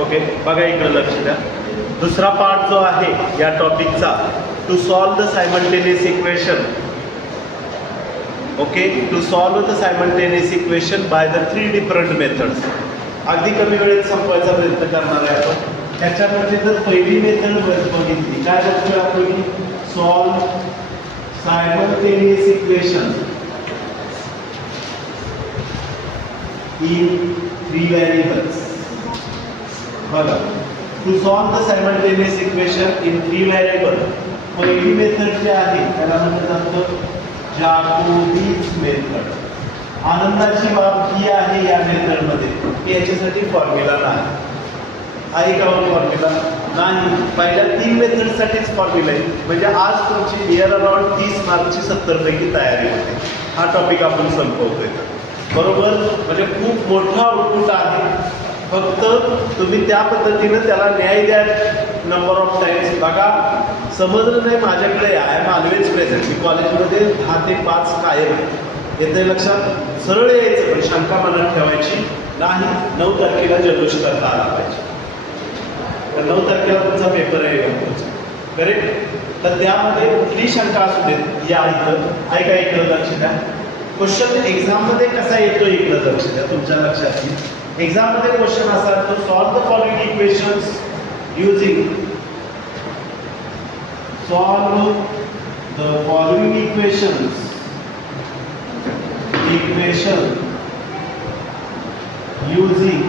Okay, बघा इकडे लक्ष द्या. दुसरा पार्ट जो आहे या टॉपिकचा, to solve the simultaneous equation. Okay, to solve the simultaneous equation by the 3 different methods. अगदी कमी वेळेत संपवायचा प्रयत्न करणार आहे आपण. त्याच्यामध्ये जर पहिली मेथड बघितली, काय बघतोय आपण? Solve simultaneous equation in 3 variables. बघा, to solve the simultaneous equation in 3 variable. पहिली मेथड जी आहे त्याला म्हटलं जातं जॅकोबीज मेथड. आनंदाची बाब ही आहे या मेथडमध्ये की याच्यासाठी फॉर्म्युला नाही. आहे का फॉर्म्युला? नाही. पहिल्या 3 मेथडसाठीच फॉर्म्युला आहे. म्हणजे आज तुमची नियर अराउंड 30 मार्कची 70 पैकी तयारी होते. हा टॉपिक आपण संपवतोय बरोबर. म्हणजे खूप मोठा आउटपुट आहे. फक्त तुम्ही त्या पद्धतीनं त्याला न्याय द्या. नंबर ऑफ टाइम्स बघा, समजलं नाही माझ्याकडे आय एम ऑलवेज प्रेझेंट. मी कॉलेजमध्ये 10 ते 5 कायम आहे. येते लक्षात? सरळ यायचं, पण शंका मनात ठेवायची नाही. 9 तारखेला जल्लोष करता आला पाहिजे. तर 9 तारखेला तुमचा पेपर आहे करेक्ट. तर त्यामध्ये कुठली शंका असू देत या इथं ऐका. इकडं लक्ष द्या. क्वेश्चन एक्झाममध्ये कसा येतो इकडं लक्ष द्या. तुमच्या लक्षात येईल. एक्झाममध्ये क्वेश्चन असा असतो, solve the following equations using solve the following equation using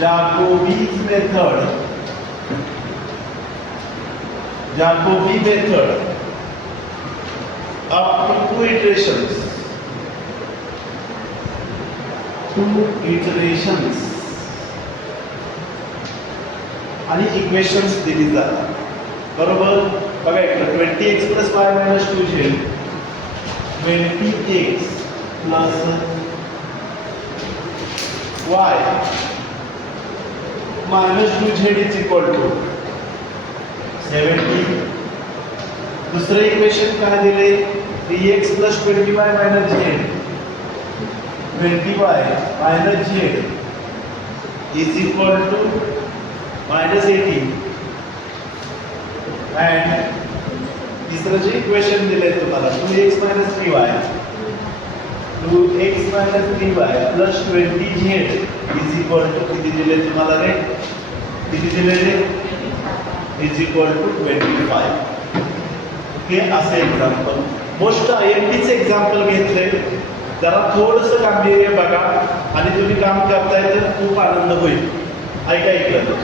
Jacobi's method. Jacobi method up to 2 iterations. 2 iterations आणि इक्वेशन्स दिली जातात बरोबर. बघा इकडे 20x + y - 2z 20x + y - 2z = 70. दुसरं इक्वेशन काय दिले? 3x + 20y - z 20y - z = -18. And तिसरं जे इक्वेशन दिले तुम्हाला 2x - 3y 2x - 3y + 20z किती दिले तुम्हाला रे? किती दिले रे? = 25. हे असे एक्झाम्पल. मोस्ट IMPचं एक्झाम्पल घेतलंय. जरा थोडंसं गांभीर्य बघा आणि तुम्ही काम करताय तर खूप आनंद होईल. ऐका इकडं.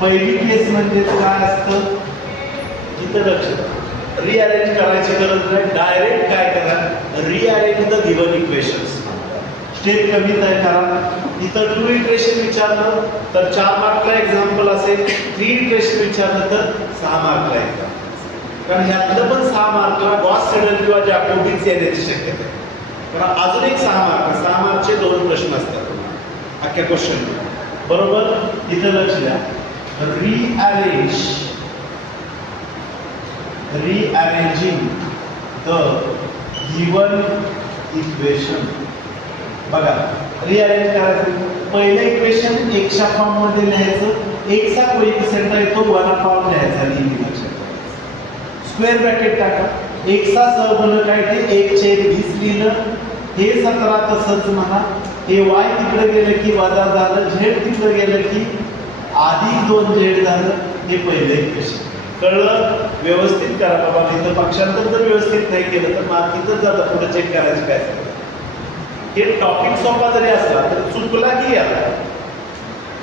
पहिली केस म्हणजे काय असतं? इथं लक्ष. रिअरेंज करायची गरज नाही. डायरेक्ट काय करा? Rearrange the given equations. Step कमी तयार करा. इथं 2 इटरेशन विचारलं तर 4 मार्कला एक्झाम्पल असेल. 3 इटरेशन विचारलं तर 6 मार्कला एक्झाम्पल. कारण ह्यातलं पण 6 मार्कला गॉस सिडल किंवा जॅकोबीज येण्याची शक्यता आहे. कारण अजून एक 6 मार्कचे 2 प्रश्न असतात अख्ख्या क्वेश्चन बरोबर. इथं लक्ष द्या. रिअरेंजिंग द गिवन इक्वेशन. बघा, रिअरेंज करायचं. पहिलं इक्वेशन एक्सच्या फॉर्ममध्ये लिहायचं. एक्सचा कोइफिशियंट आहे तो 1/2 लिहायचा. लिहिली स्क्वेअर ब्रॅकेट टाका. एक्सचा सहगुणक काय ते 1/20 लिहिलं. हे 17 तसंच म्हणा. हे y तिकडे गेलं की वजा झालं. z तिकडे गेलं की अधिक 2z झालं. हे पहिलं इक्वेशन. कळलं? व्यवस्थित करा बाबा. तिथं पक्षांतर जर व्यवस्थित नाही केलं तर मार्क तिथंच जातं. पुढे चेक करायचं काय. हे टॉपिक सोपा जरी असला तर चुकला की याला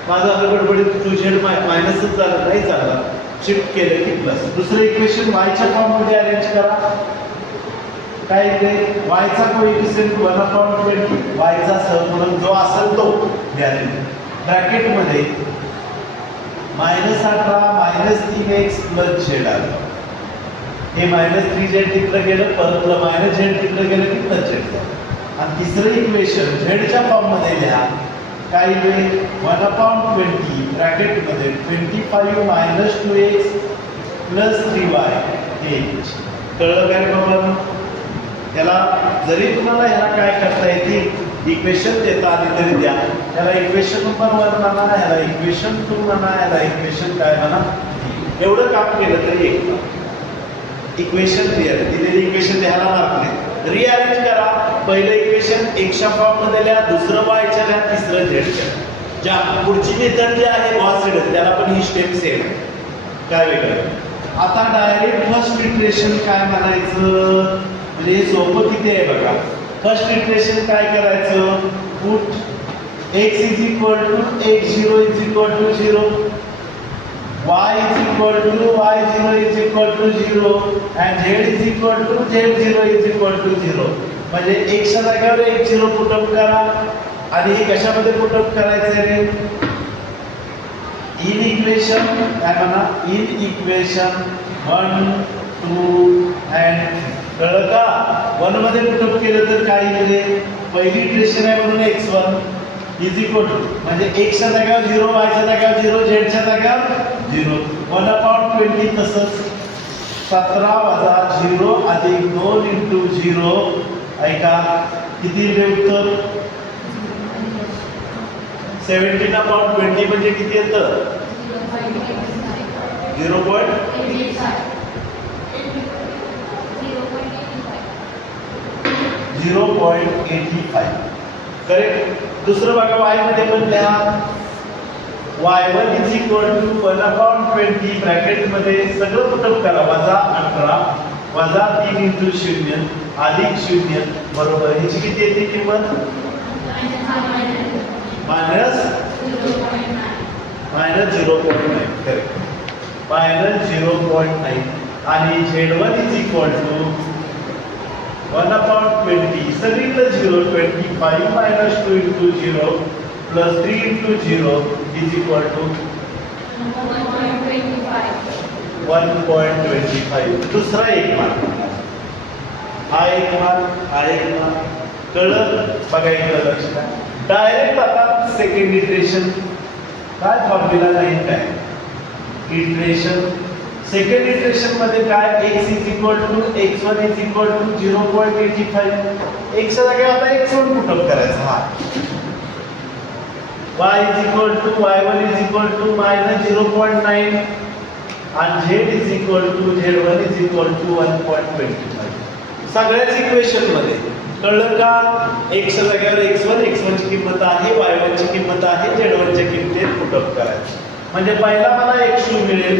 माझा गडबडीत 2z मायनसच झालं नाही चालला. शिफ्ट केलं की प्लस. दुसरं इक्वेशन वायच्या फॉर्ममध्ये अरेंज करा. काय ते वायचा कोइफिशियंट 1/20. वायचा सहगुणक जो असेल तो घ्यायला. ब्रॅकेटमध्ये -18 - 3x + z आलं. हे -3z तिकडे गेलं. परत -z तिकडे गेलं की +z. आणि तिसरं इक्वेशन झेडच्या फॉर्ममध्ये लिहा. काय होईल? 1/20 ब्रॅकेटमध्ये 25 - 2x + 3y. हे कळलं काय बाबा? याला जरी तुम्हाला ह्याला काय करता येते इक्वेशन देता आली तरी द्या. याला इक्वेशन नंबर 1 म्हणा, ह्याला इक्वेशन 2 म्हणा, ह्याला इक्वेशन काय म्हणा. एवढं काम केलं तरी एक इक्वेशन दिलेली इक्वेशन लिहायला मार्क नाही. रिअरेंज करा. पहिलं इक्वेशन एक्सच्या फॉर्म मध्ये लिहा, दुसरं वायच्या लिहा, तिसरं झेडच्या. ज्या पुढची मेथड जी आहे गॉस सिडल, त्याला पण ही स्टेप सेम आहे, काय वेगळं. आता डायरेक्ट फर्स्ट इटरेशन काय म्हणायचं, म्हणजे हे सोपं किती आहे बघा. फर्स्ट इटरेशन काय करायचं, put x is equal to x0 is equal to 0, y is equal to y0 is equal to 0 and z is equal to z0 is equal to 0. म्हणजे x च्या जागेवर x0 पुटअप करा आणि हे कशामध्ये put up करायचं रे, इन इक्वेशन काय म्हणा, इन इक्वेशन 1 2 and कळलं का. 1 मध्ये पुटअप केलं तर काय येईल, पहिली इटरेशन आहे म्हणून x1 इज इक्वल टू, म्हणजे x च्या जागेवर 0, y च्या जागेवर 0, z च्या जागेवर 0. 1/20 तसंच 17 वजा 0 अधिक 2 इंटू 0. ऐका किती येईल उत्तर, 17/20 म्हणजे किती येतं, 0.85. करेक्ट. दुसरं बघा, y मध्ये पण लिहा, y1 is equal to 1/20 bracket मध्ये सगळं पुटअप करा, वजा 18 वजा 3 इंटू 0 अधिक 0 बरोबर. ह्याची किती येते किंमत, मायनस 0.9. Correct, minus 0.9. आणि z1 इज इक्वल टू 1/20 सगळीकडे 0, 25 minus 2 into 0 plus 3 into 0 is equal to 1.25. दुसरा एक मार्क, हा एक मार्क. कळलं बघा, इकडं लक्ष द्या. डायरेक्ट आता सेकंड इटरेशन काय फॉर्म्युला नाही, काय इटरेशन सेकंड इटरेशन मध्ये काय, x is equal to x1 is equal to 0.85. x च्या जागी आता x1 पुटअप करायचा, हा y is equal to y1 is equal to minus 0.9 आणि z is equal to z1 is equal to 1.25. सगळ्याच equation मध्ये कळलं का, x च्या जागेवर x1 ची किंमत आहे, y1 ची किंमत आहे, z1 च्या किमतीत पुटअप करायचं. म्हणजे पहिला मला x2 मिळेल,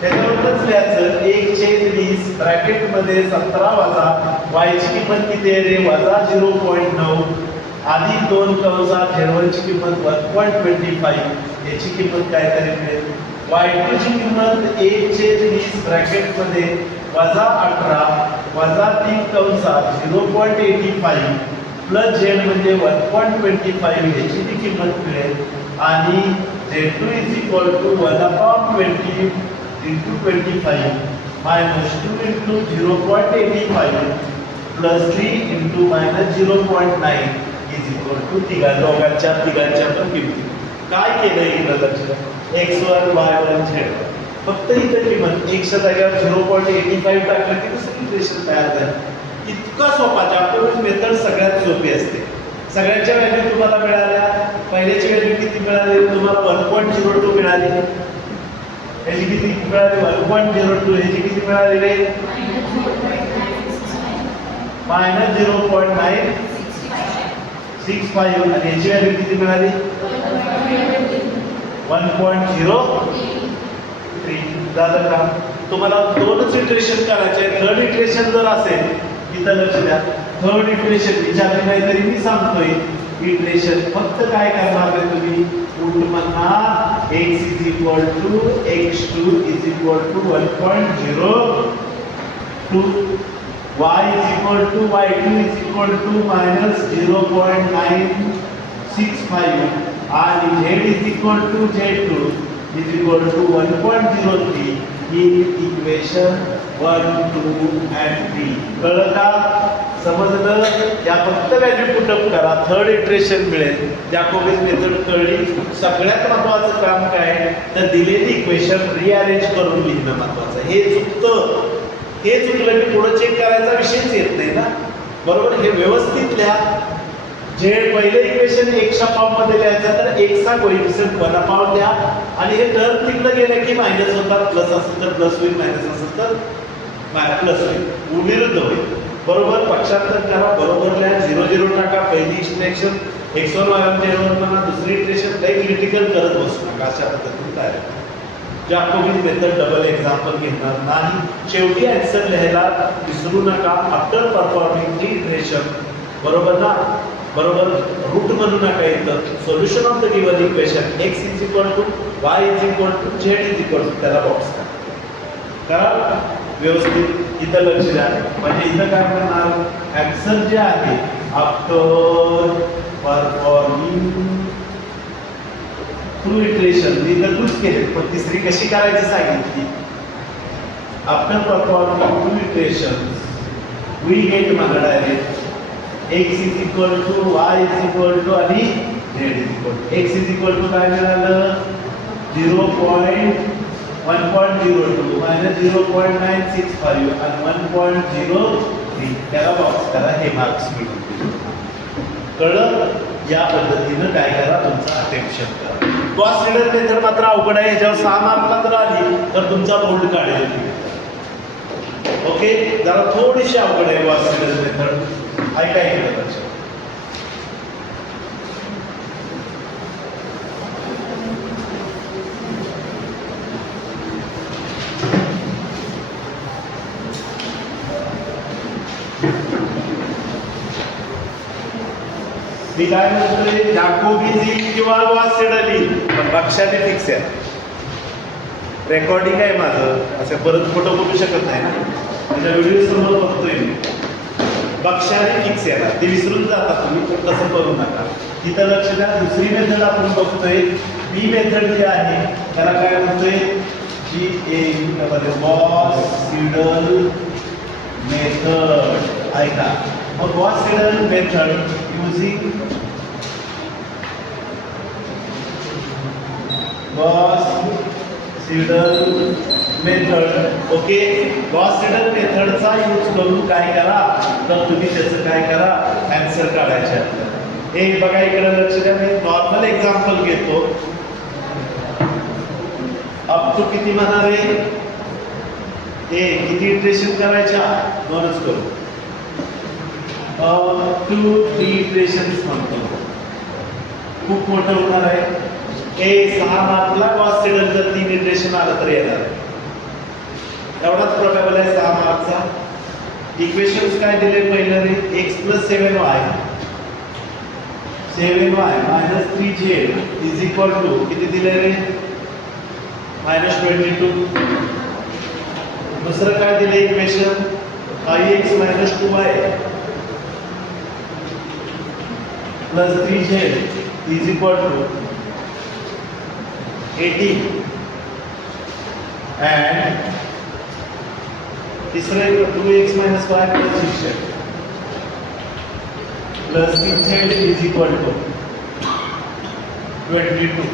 त्याच्यावरच लिहायचं 1/20 ब्रॅकेट मध्ये 17 वजा y ची किंमत किती आहे रे, वजा 0.9 अधिक 2 कंसात z1 ची किंमत 1.25. याची किंमत काय तरी मिळेल, y2 ची किंमत 1/20 ब्रॅकेट मध्ये वजा 18 वजा 3 कंसात 0.85 प्लस z म्हणजे 1.25. याची ती किंमत मिळेल. आणि z2 is equal to 1/20 into 25 minus 2 into 0.85 plus 3 into minus 0.9 is equal to दोघांच्या पण किमती. काय केलं इकडं लक्षात, x1 y1 z1. फक्त इथं किंमत x च्या जागेवर 0.85 टाकलं की दुसरी इक्वेशन तयार झाली. इतका सोपा, जाकोबियन मेथड सगळ्यात सोपी असते. सगळ्यांच्या व्हॅल्यू तुम्हाला मिळाल्या. पहिल्याची व्हॅल्यू किती मिळाली तुम्हाला, 1.02 मिळाली. याची किती मिळाली, 1.02. ह्याची किती मिळाली रे, मायनस 0.965. आणि याची व्हॅल्यू किती मिळाली, 1.03. झालं का. तुम्हाला दोनच इटरेशन करायचे. थर्ड इटरेशन जर असेल, इथं लक्ष द्या, थर्ड इटरेशन विचारली नाही तरी मी सांगतोय, इटरेशन फक्त काय करणार आहे तुम्ही, म्हणणार x is equal to x2 is equal to 1.02, y is equal to y2 is equal to minus 0.965 and z is equal to z2 is equal to 1.03 in equation 1, 2 and 3. कळलं का, समजलं. या फक्त व्हॅल्यू पुटअप करा, third iteration मिळेल. जॅकोबियन method कळली. सगळ्यात महत्त्वाचं काम काय तर दिलेली इक्वेशन रिअरेंज करून लिहिणं महत्त्वाचं. हे चुकतं, हे चुकलं की पुढे चेक करायचा विषयच येत नाही ना, बरोबर. हे व्यवस्थित लिहा. झेड पहिले इक्वेशन एक्सच्या फॉर्म मध्ये लिहायचं तर एक्सचा कोइफिशियंट 1/, द्या आणि हे टर्म तिकडे गेलं की मायनस होतात, प्लस असेल तर प्लस होईल, मायनस असेल तर प्लस होईल, विरुद्ध होईल. बरोबर पक्षांतर करा, बरोबर लिहा, 0 0 टाका. पहिली इक्वेशन x1 y1 z1 म्हणा, दुसरी इक्वेशन काही क्रिटिकल करत बसू नका. अशा पद्धतीने काय जॅकोबी मेथड डबल एक्झाम्पल घेणार नाही. शेवटी आन्सर लिहायला विसरू नका. आफ्टर परफॉर्मिंग 3 इटरेशन, बरोबर ना, बरोबर रूट म्हणू नका. इथं solution of the given equation x y z त्याला बॉक्स करा व्यवस्थित. इथं लक्ष द्या. म्हणजे इथं काय करणार, आन्सर जे आहे आफ्टर परफॉर्मिंग 2 इटरेशन इथं 2 केले, पण तिसरी कशी करायची सांगितली. After performing 2 iteration we get मला direct x is equal to y is equal to आणि z is equal to. x is equal to काय मिळालं 0.1.02 minus 0.965 आणि 1.03. त्याला बॉक्स करा, हे मार्क्स मिळतील. कळलं. या पद्धतीनं काय करा, तुमचा अटेम्प्शन करा. गॉस सिडल मेथड मात्र अवघड आहे. याच्यावर 6 मार्कला जर आली तर तुमचा बोर्ड काढेल. ओके, जरा थोडीशी अवघड आहे गॉस सिडल मेथड. ऐका इकडे लक्ष. मी काय म्हणतोय, जॅकोबी किंवा गॉस सिडल पण लक्षाने फिक्स आहे. रेकॉर्डिंग आहे माझं, असं परत फोटो बघू शकत नाही ना, माझ्या व्हिडिओ समोर बघतोय मी. बक्षाने फिक्स येणार, ते विसरून जाता तुम्ही, पण तसं करू नका. इथं लक्ष द्या. दुसरी मेथड आपण बघतोय, बी मेथड जी आहे त्याला काय म्हणतोय, गॉस सिडल मेथड. ऐका, मग Gauss Seidel method using Gauss Seidel method. Okay, Gauss Seidel मेथडचा यूज करून काय करा, तर तुम्ही त्याचं काय करा, आन्सर काढायचे. हे बघा इकडे लक्ष द्या. मी नॉर्मल एक्झाम्पल घेतो. अप टू किती म्हणणार आहे, हे किती इटरेशन करायच्या, 2च करू. 2 3 इटरेशन्स म्हणतो. खूप मोठं होणार आहे. 6 मार्कला गॉस सिडल जर 3 इटरेशन आलं तर येणार. एवढाच प्रोबेबल आहे 6 मार्कचा. इक्वेशन्स काय दिले पहिलं रे, x + 7y minus 3z is equal to किती दिले रे, -22. दुसरं काय दिले equation, ix minus 2y plus 3z is equal to 18 and तीसरा 2x minus 5 plus 6 plus 6z is equal to 22.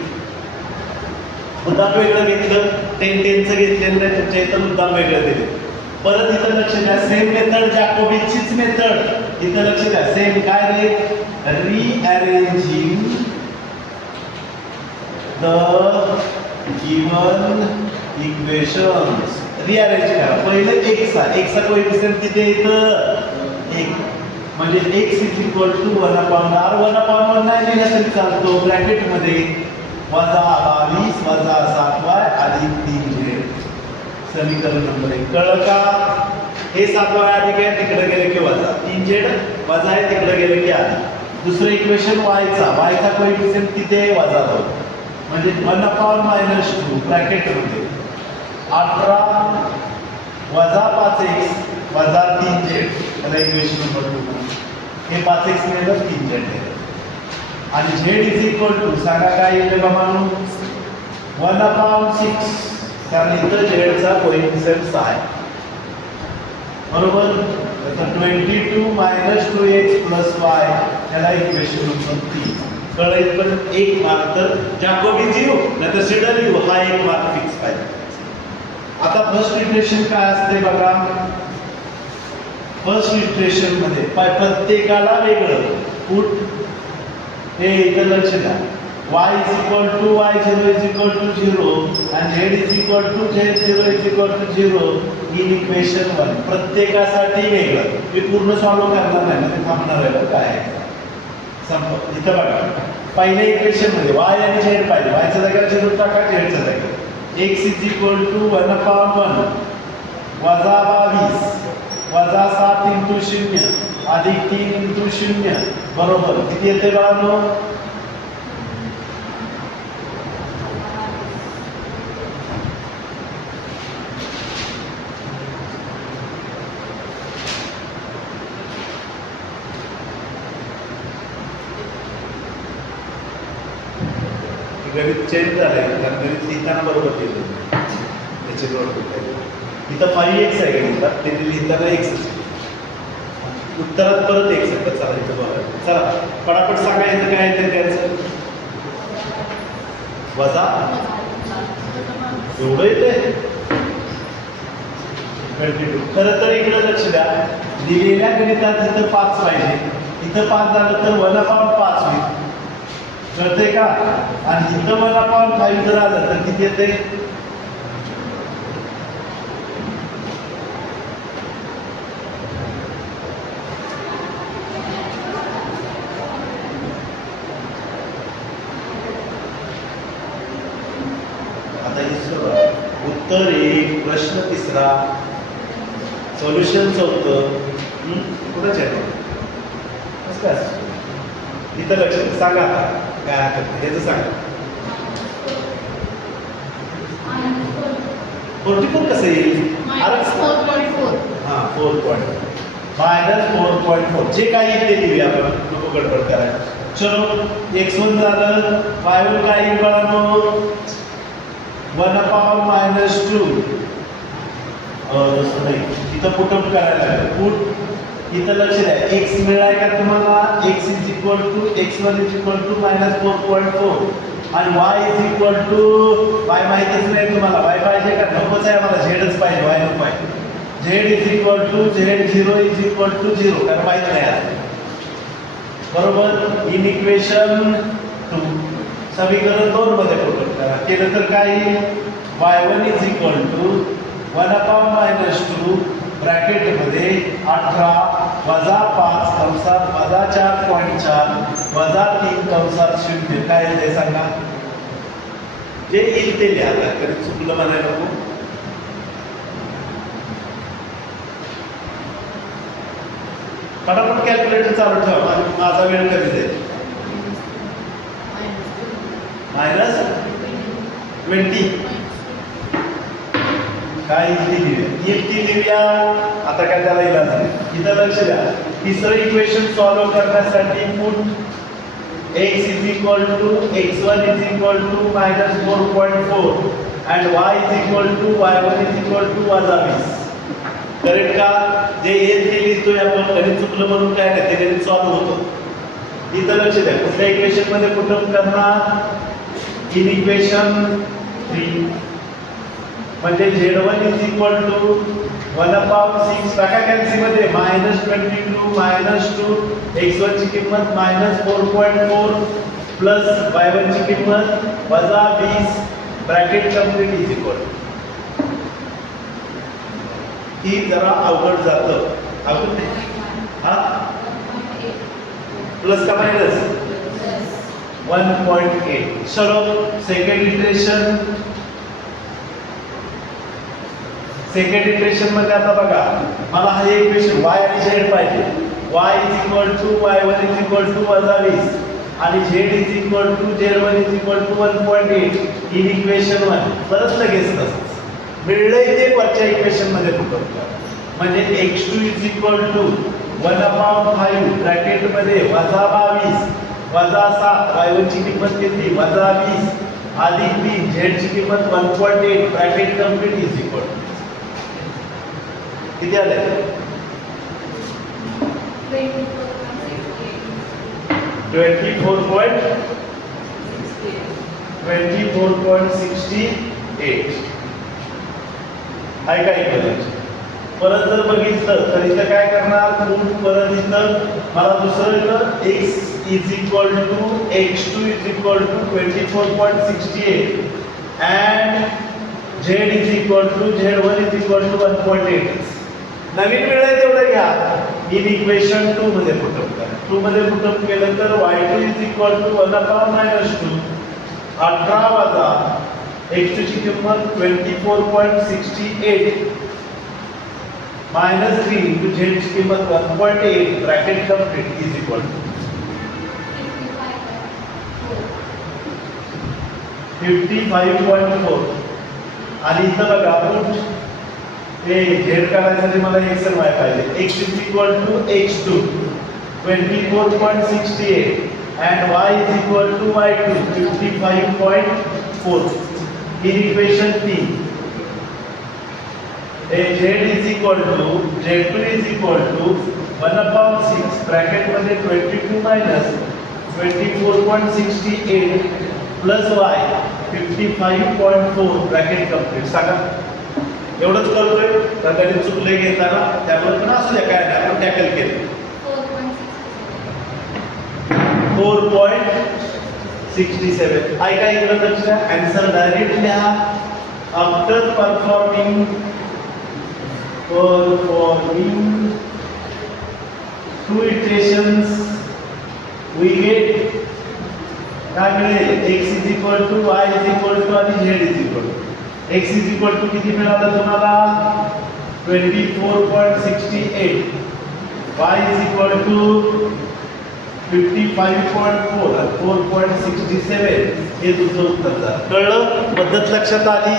मुद्दाम वेगळं घेतलं, 10चं घेतलेलं नाही, तुमच्या इथं मुद्दाम वेगळं दिले. परत इथं लक्ष द्या, सेम मेथड जॅकोबीचीच मेथड. इथं लक्ष द्या, सेम काय रे, रिअरेंजिंग द गिवन इक्वेशन्स. रिअरेंज करा. पहिलं एक्सचा कोएफिशियंट किती येतं, 1. म्हणजे x is equal to 1/r. 1/1 नाही लिहिलं तरी चालतो. ब्रॅकेट मध्ये -22 -7y अधिक 3z. समीकरण नंबर 1. कळलं का. हे 7y अधिक आहे, तिकडे गेले की वजा 3z, वजा आहे तिकडे गेले की अधिक. दुसरं इक्वेशन y चा कोएफिशियंट किती आहे, -2. म्हणजे 1/-2 ब्रॅकेट मध्ये 18 वजा 5x वजा 3z. त्याला इक्वेशन नंबर 2. हे 5x नेलं, 3z नेलं. आणि z इज इक्वल टू सांगा काय येईल बाबा, 1/6. कारण इथं z चा कोएफिशियंट 6 आहे. बरोबर. तर 22 - 2x + y त्याला इक्वेशन नंबर 3. कळलं. पण 1 मार्क तर जॅकोबी जीव नाही तर सिडल यू, हा 1 मार्क फिक्स पाहिजे. आता फर्स्ट इटरेशन काय असते बघा. फर्स्ट इटरेशन मध्ये प्रत्येकाला वेगळं पुट हे इथं लक्ष द्या. y is equal to y0 is equal to 0 and z is equal to z0 is equal to 0 in equation 1. प्रत्येकासाठी वेगळं. मी पूर्ण सॉल्व्ह करणार नाही, ते थांबणार आहे काय आहे. संप इथं बघा. पहिल्या इक्वेशन मध्ये y आणि z पाहिजे. y च्या जागेवर 0 टाका, z च्या जागेवर x is equal to 1/1 वजा 22 वजा 7 into 0 अधिक 3 into 0 बरोबर किती येते बाळांनो? गणित चेंज झालंय कारण गणित लिहिताना बरोबर केलं त्याची नोट इथं 5x आहे गणितात, ते लिहिताना x असेल, उत्तरात परत x आहे. तर चला इथं बघा, चला पटापट सांगा इथं काय आहे त्याचं. वजा एवढं येते. खरं तर इकडे लक्ष द्या, दिलेल्या गणितात इथं 5 पाहिजे, इथं 5 झालं तर 1/5 होईल. कळतंय का? आणि इथं 1/5 जर आलं तर किती येते? आता हे सर्व उत्तर 1, प्रश्न 3, सोल्युशन 4. कुठंच आहे कसं काय इथं लक्ष सांगा काय हरकत याचं सांगा. 44 कसं येईल? हां 4.4 जे काही ते लिहूया आपण, नको गडबड करायला. चलो x1 झालं, y1 काय येईल बाळांनो? 1/-2 नाही इथं पुटअप करायला लागेल. पुट इथं लक्ष द्या, x मिळालाय का तुम्हाला? x is equal to x1 is equal to -4.4 आणि y is equal to y माहितीच नाही तुम्हाला. y पाहिजे का? नकोच आहे मला, zच पाहिजे, y नको पाहिजे. z is equal to z0 is equal to 0 कारण माहित नाही आहे बरोबर. इन इक्वेशन 2 समीकरण 2 मध्ये पुटअप करा. केलं तर काय येईल? y1 is equal to 1/-2 bracket मध्ये 18 वजा 5 कंसात वजा 4.4 वजा 3 कंसात 0 काय येते सांगा? जे येईल ते लिहा, कधी चुकलं म्हणायला नको. फटाफट कॅल्क्युलेटर चालू ठेवा, माझा वेळ कधी जाईल. -20 काय इथे लिहूया. आता काय त्याला इलाज नाही. इथं लक्ष द्या, तिसरं इक्वेशन सॉल्व्ह करण्यासाठी put x is equal to x1 is equal to -4.4 and y is equal to y1 is equal to -20. Correct का? जे येत ते लिहितोय आपण, गणित चुकलं म्हणून काय नाही, ते गणित सॉल्व्ह होतं. इथं लक्ष द्या, कुठल्या इक्वेशन मध्ये पुटअप करणार? इन इक्वेशन 3 म्हणजे z1 is equal to 1/6 टाका कॅल्सी मध्ये -22 -2 x1 ची किंमत -4.4 प्लस y1 ची किंमत -20 ब्रॅकेट कंप्लीट इज इक्वल. ही जरा अवघड जातं, अवघड नाही हा प्लस का मायनस 1.8. चलो सेकंड इटरेशन मध्ये आता बघा, मला हा इक्वेशन y आणि z पाहिजे. y is equal to y1 is equal to -20 आणि z is equal to z1 is equal to 1.8 in equation 1. परत लगेच तसंच मिळलंय ते वरच्या इक्वेशन मध्ये पुटअप करा. म्हणजे x2 is equal to 1/5 bracket मध्ये -22 वजा 7 y1 ची किंमत किती? -20 अधिक 3 z ची किंमत 1.8 ब्रॅकेट कंप्लीट इज इक्वल. किती आले? 24.68 आहे का इक्वेशन? परत जर बघितलं तर इथं काय करणार, रूट परत इथं मला दुसरं इथं x is equal to x2 is equal to 24.68 and z is equal to z1 is equal to 1.8. नवीन वेळ आहे तेवढं घ्या. इन इक्वेशन 2 मध्ये पुटअप करा. 2 मध्ये पुटअप केलं तर y2 इज इक्वल टू 1/-2 18 वजा x2 ची किंमत 24.68 मायनस 3 इंटू z ची किंमत 1.8 bracket complete is equal to 55.4. आणि इथं बघा पुट हे z काढायसाठी मला x आणि y पाहिजे. x is equal to x2 24.68 and y is equal to y2 55.4. in equation 3 z is equal to z2 is equal to 1/6 bracket मध्ये 22 minus 24.68 plus y 55.4 bracket complete. सांगा एवढंच करतोय तर गणित चुकले घेताना त्यामुळे पण असू द्या काय नाही आपण टॅकल केलं. 4.67. ऐका इकडे लक्ष द्या. आन्सर डायरेक्ट लिहा. After performing two iterations we get काय मिळेल, x is equal to y is equal to आणि z is equal to. x is equal to किती मिळालं तुम्हाला 24.68, y इज इक्वल टू 55.4 आणि 4.67 हे तुमचं उत्तर झालं. कळलं? पद्धत लक्षात आली?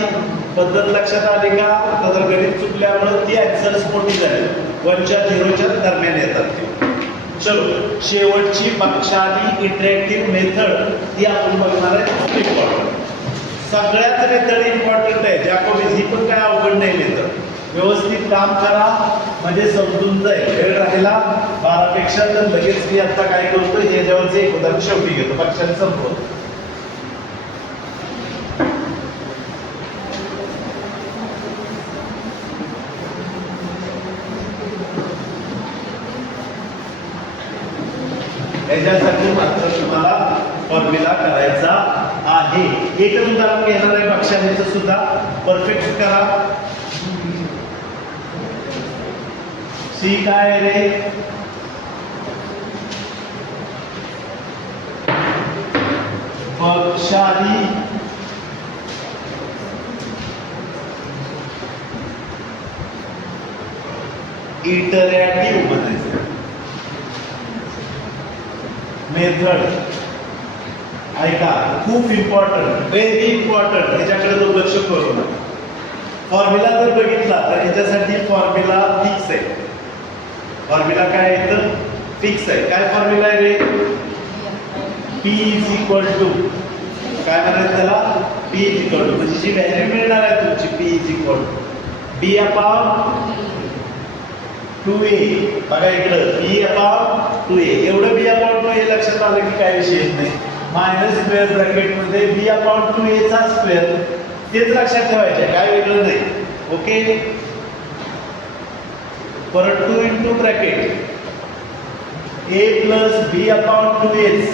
पद्धत लक्षात आली का? आता जर गणित चुकल्यामुळे ती ॲन्सर्स मोठी झाली 1 च्या 0 च्या दरम्यान येतात ते. चलो शेवटची बक्षाली इंटरॅक्टिव्ह मेथड ती आपण बघणार आहे. खूप इम्पॉर्टंट, सगळ्याच मेथड इम्पॉर्टंट आहे. जॅकोबी ही पण काय अवघड नाही मेथड. व्यवस्थित काम करा म्हणजे समजून जाईल. वेळ राहिला 12 पेक्षा तर लगेच मी आता काय करतो हे जेव्हा एक उदाहरण शेवटी घेतो पक्षाने संपवतो. याच्यासाठी मात्र तुम्हाला फॉर्म्युला करायचा आहे. एक उदाहरण घेणार आहे पक्षानेचं सुद्धा परफेक्ट करा. सी काय रे, बक्षाली इटरेटिव्ह म्हणायचं मेथड. ऐका खूप इम्पॉर्टंट, व्हेरी इम्पॉर्टंट. ह्याच्याकडे दुर्लक्ष करू नका. फॉर्म्युला जर बघितला तर ह्याच्यासाठी फॉर्म्युला फिक्स आहे. फॉर्म्युला काय आहे तर फिक्स आहे. काय फॉर्म्युला आहे रे, P इज इक्वल टू काय म्हणायचं त्याला, P इज इक्वल टू म्हणजे जी व्हॅल्यू मिळणार आहे तुमची P is equal to B upon 2a. बघा इकडं B अपॉन 2a. एवढं B अपॉन 2a लक्षात आलं की काय विषय नाही. मायनस स्क्वेअर ब्रॅकेट मध्ये B अपॉन 2a चा स्क्वेअर तेच लक्षात ठेवायचे, काय वेगळं नाही. ओके, परत 2 into bracket a plus b upon 2s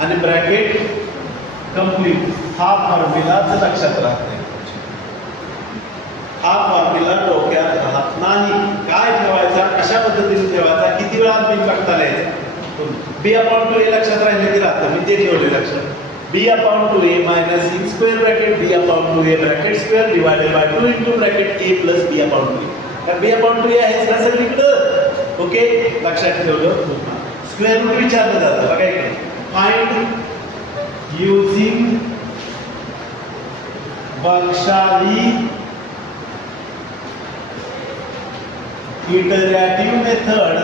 आणि ब्रॅकेट कंप्लीट. हा फॉर्म्युलाच लक्षात राहत नाही. हा फॉर्म्युला डोक्यात राहत नाही. काय ठेवायचा, कशा पद्धतीने ठेवायचा, किती वेळा बिन बघता लिहायचं. b अपॉन 2a लक्षात राहिले की राहतं, मी ते ठेवले लक्षात. b upon 2a minus in square bracket b upon 2a bracket square divided by 2 into bracket a plus b upon 2a. कारण b अपॉन 2a आहे ना सगळीकडं. ओके, लक्षात ठेवलं. स्क्वेअर रूट विचारलं जातं. बघा इकडे find using Bakshali iterative method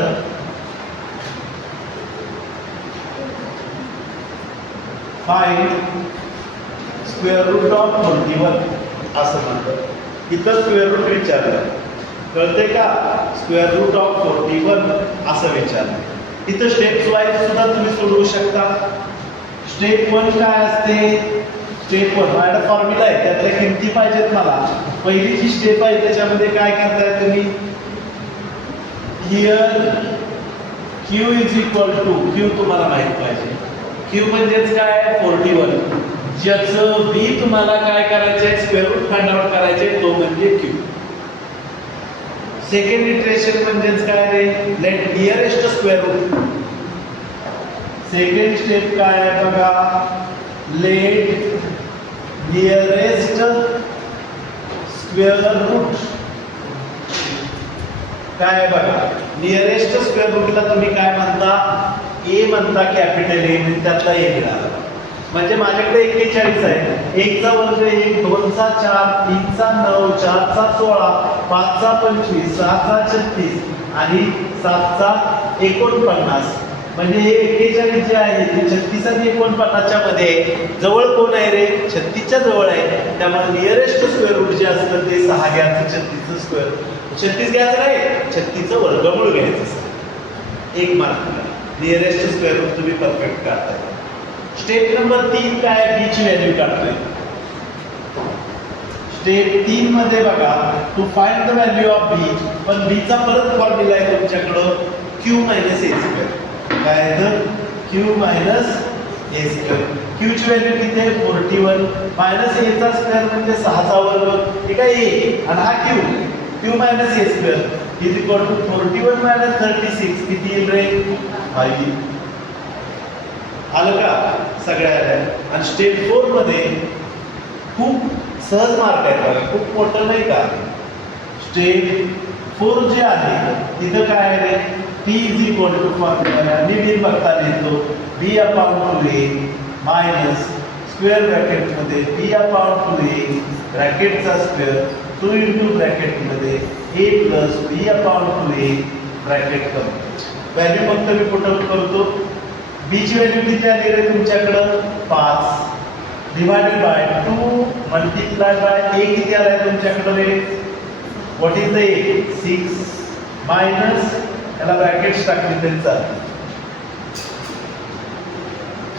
find square root of 41 असं म्हणतात. इथं स्क्वेअर रूट विचारलं, कळते का? स्क्वेअर रूट ऑफ 41 असं विचारलं. इथं स्टेप्स वाईज सुद्धा तुम्ही सोडवू शकता. स्टेप 1 काय असते, स्टेप 1 माझ्याकडे फॉर्म्युला आहे, त्यातल्या किमती पाहिजेत मला. पहिली जी स्टेप आहे त्याच्यामध्ये काय करताय तुम्ही, here Q is equal to, Q तुम्हाला माहित पाहिजे, क्यू म्हणजेच काय 41, ज्याचं बी तुम्हाला काय करायचंय स्क्वेअर रूट फाइंड आउट करायचे, तो म्हणजे क्यू. सेकंड इटरेशन म्हणजेच काय रे, let nearest square root. Second step काय आहे बघा, लेट नियरेस्ट स्क्वेअर रूट. काय आहे बघा, नियरेस्ट स्क्वेअर रूटला तुम्ही काय म्हणता, ए म्हणता, कॅपिटल ए, म्हणजे त्यातला ए मिळाला. म्हणजे माझ्याकडे 41 आहे, 1 चा वर्ग 1, 2 चा 4, 3 चा 9, 4 चा 16, 5 चा 25, 6 चा 36 आणि 7 चा 49. म्हणजे हे 41 जे आहे ते 36 आणि 49 च्या मध्ये जवळ कोण आहे रे, 36 च्या जवळ आहे. त्यामुळे नियरेस्ट स्क्वेअर रूट जे असतं ते 6 घ्यायचं, 36 चं स्क्वेअर, 36 घ्यायचं नाही, 36 चं वर्गमूळ घ्यायचं. 1 मार्क. नियरेस्ट स्क्वेअर रूट तुम्ही परफेक्ट काढताय. स्टेप नंबर 3 काय, बी ची व्हॅल्यू काढतोय. स्टेप 3 मध्ये बघा, to find the value of B, पण बी चा परत फॉर्म्युला आहे तुमच्याकडं क्यू मायनस ए स्क्वेअर. काय तर Q minus A square. Q ची व्हॅल्यू किती आहे 41, मायनस ए चा स्क्वेअर म्हणजे 6 चा वर्ग, ठीक आहे ए, आणि हा Q, Q minus A square is equal to 41 minus 36, किती येईल रे 5. आलं का सगळ्याला. आणि स्टेप 4 मध्ये खूप सहज मार्क आहे बघा, खूप मोठं नाही का. स्टेप 4 जे आहे तिथं काय आहे रे, P is equal to formula मी बी बघता लिहितो, B upon two A minus square ब्रॅकेटमध्ये बी अपॉन टू ए ब्रॅकेटचा स्क्वेअर 2 इंटू ब्रॅकेटमध्ये A plus B upon two A bracket complete. Value फक्त मी पुट आउट करतो. बी ची व्हॅल्यू किती आली रे तुमच्याकडं 5 divided by 2 multiply by A किती आलाय तुमच्याकडं रे, what is the A 6 minus, याला ब्रॅकेट्स टाकली तरी चालते,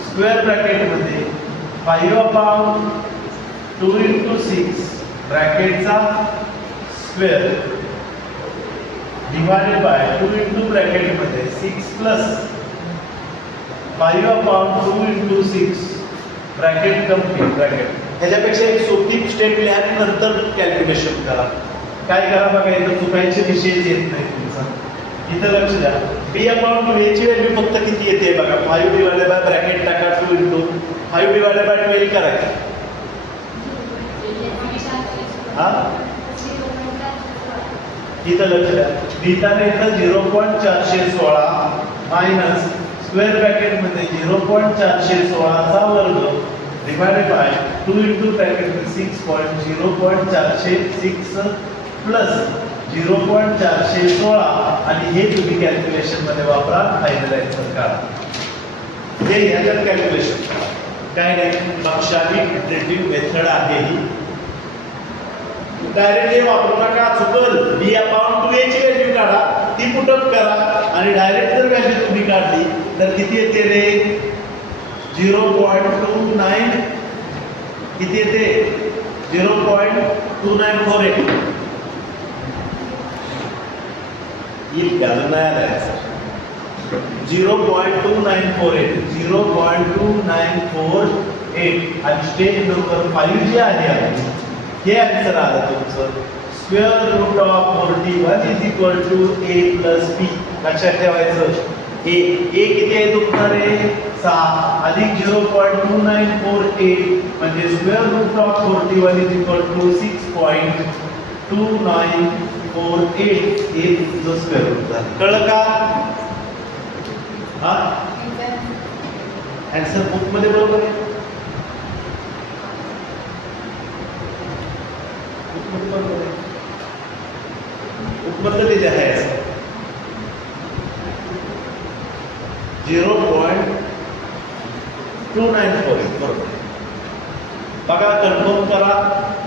स्क्वेअर ब्रॅकेटमध्ये 5 अपॉन 2 इंटू 6 ब्रॅकेटचा स्क्वेअर डिवायडेड बाय 2 इंटू ब्रॅकेटमध्ये 6 plus 5 upon 2 into 6 bracket complete bracket. ह्याच्यापेक्षा एक सोपी स्टेप लिहा आणि नंतर कॅल्क्युलेशन करा. काय करा बघा, इथं चुकायचे विषयच येत नाही तुमचा. इथं लक्ष द्या, बी अपॉन टू ए ची व्हॅल्यू फक्त किती येते बघा, 5 डिवायडेड बाय ब्रॅकेट टाका 2 इंटू 5 डिवायडेड बाय 12 करा की. हा इथं लक्ष द्या, लिहिताना इथं 0.416 मायनस स्क्वेअर ब्रॅकेटमध्ये 0.416 चा वर्ग डिवायडेड बाय 2 इंटू ब्रॅकेटमध्ये 0.406 प्लस 0.416 आणि हे तुम्ही कॅल्क्युलेशन मध्ये वापरा, फायनल आन्सर काढा. हे याच्यात कॅल्क्युलेशन करा, काय नाही लक्षात इटरेटिव्ह मेथड आहे ही. डायरेक्ट हे वापरू नका, चुकल. बी अपॉन टू ए ची व्हॅल्यू काढा, ती पुट अप करा आणि डायरेक्ट जर व्हॅल्यू तुम्ही काढली तर किती येते रे 0.29, किती येते 0.2948 येईल का, अजून नाही आलाय 0.2948 0.2948 आणि स्टेप नंबर 5 जे आहे हे आन्सर आलं तुमचं. Square root of 41 is equal to A plus B. लक्षात ठेवायचं, ए किती आहे तुमचा रे 6 अधिक 0.2948 म्हणजे square root of 41 is equal to 6.2948 हे तुमचं स्क्वेअर रूट झालं. कळलं का? हा आन्सर बुक मध्ये बरोबर आहे. उपमधलं लिहिले आहे असं 0.294 बरोबर. बघा कन्फर्म करा,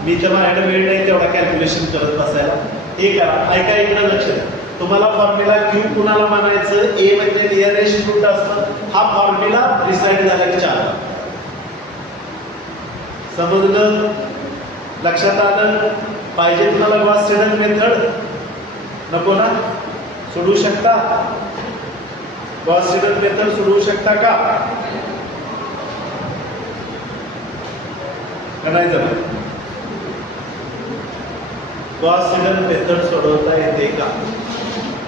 मी तर माझ्याकडे वेळ नाही तेवढा कॅल्क्युलेशन करत बसायला. हे करा, ऐका इकडे लक्ष द्या. तुम्हाला फॉर्म्युला क्यू कुणाला म्हणायचं, ए म्हणजे नियरेस्ट रूट असतं. हा फॉर्म्युला रिसाइड झाला 4. समजलं, लक्षात आलं. पाहिजे तुम्हाला गॉस सिडल मेथड? नको ना? सोडवू शकता? गॉस सिडल मेथड सोडवू शकता का? नाही जमत. गॉस सिडल मेथड सोडवता येते का?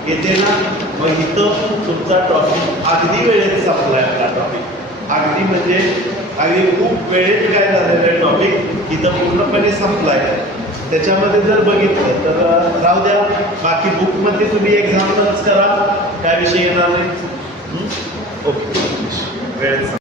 येते ना? मग इथं तुमचा टॉपिक अगदी वेळेत संपलाय. आपला टॉपिक अगदी म्हणजे अगदी खूप वेळेत काय झालेलं आहे टॉपिक इथं पूर्णपणे संपलाय. त्याच्यामध्ये जर बघितलं तर राहू द्या, बाकी बुकमध्ये तुम्ही एक्झाम्पल्स करा, काय विषय येणार नाही. ओके, वेळेत